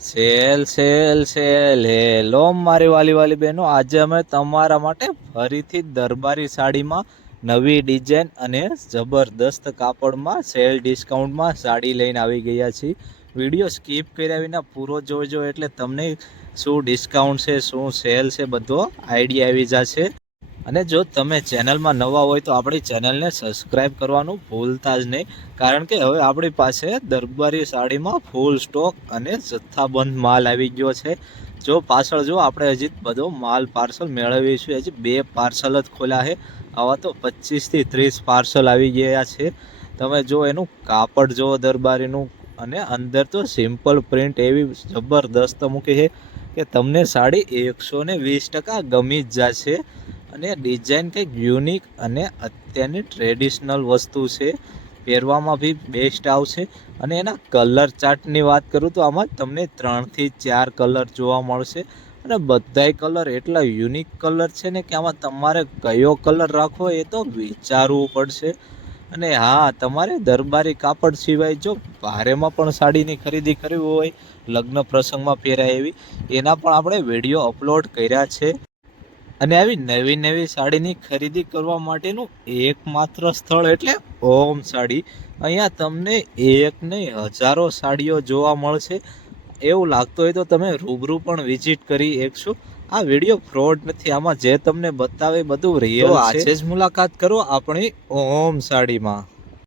Sale sale sale. Hello મારી વાલી વાલી બહેનો, આજે અમે તમારા માટે ફરીથી દરબારી સાડીમાં નવી ડિઝાઇન અને જબરદસ્ત કાપડમાં સેલ ડિસ્કાઉન્ટમાં સાડી લઈને આવી ગયા છીએ. વીડિયો સ્કીપ કર્યા વિના પૂરો જોજો એટલે તમને શું ડિસ્કાઉન્ટ છે, શું સેલ છે, બધો આઈડિયા આવી જશે. અને જો તમે ચેનલમાં નવા હોય તો આપણી ચેનલને સબસ્ક્રાઇબ કરવાનું ભૂલતા જ નહીં. કારણ કે હવે આપણી પાસે દરબારી સાડીમાં ફૂલ સ્ટોક અને જથ્થાબંધ માલ આવી ગયો છે. જો પાછળ જો આપણે હજી બધો માલ પાર્સલ મેળવીશું, હજી બે પાર્સલ જ ખોલ્યા છે. આવા તો પચીસથી ત્રીસ પાર્સલ આવી ગયા છે. તમે જો એનું કાપડ જો દરબારીનું અને અંદર તો સિમ્પલ પ્રિન્ટ એવી જબરદસ્ત મૂકી છે કે તમને સાડી એકસો ને વીસ ટકા ગમી જ જશે અને ડિઝાઇન કંઈક યુનિક અને અત્યારની ટ્રેડિશનલ વસ્તુ છે. પહેરવામાં બી બેસ્ટ આવશે અને એના કલર ચાર્ટની વાત કરું તો આમાં તમને ત્રણથી ચાર કલર જોવા મળશે. અને બધાય કલર એટલા યુનિક કલર છે ને કે આમાં તમારે કયો કલર રાખવો એ તો વિચારવું પડશે. અને હા, તમારે દરબારી કાપડ સિવાય જો ભારેમાં પણ સાડીની ખરીદી કરવી હોય, લગ્ન પ્રસંગમાં પહેરાય એવી, એના પણ આપણે વીડિયો અપલોડ કર્યા છે. અને આવી નવી નવી સાડીની ખરીદી કરવા માટેનું એકમાત્ર સ્થળ એટલે ઓમ સાડી. અહીંયા તમને એક નહીં હજારો સાડીઓ જોવા મળશે. એવું લાગતું હોય તો તમે રૂબરૂ પણ વિઝિટ કરી એકશો. આ વીડિયો ફ્રોડ નથી આમાં જે તમને બતાવે બધું રિયલ આજે જ મુલાકાત કરો આપણી ઓમ સાડીમાં.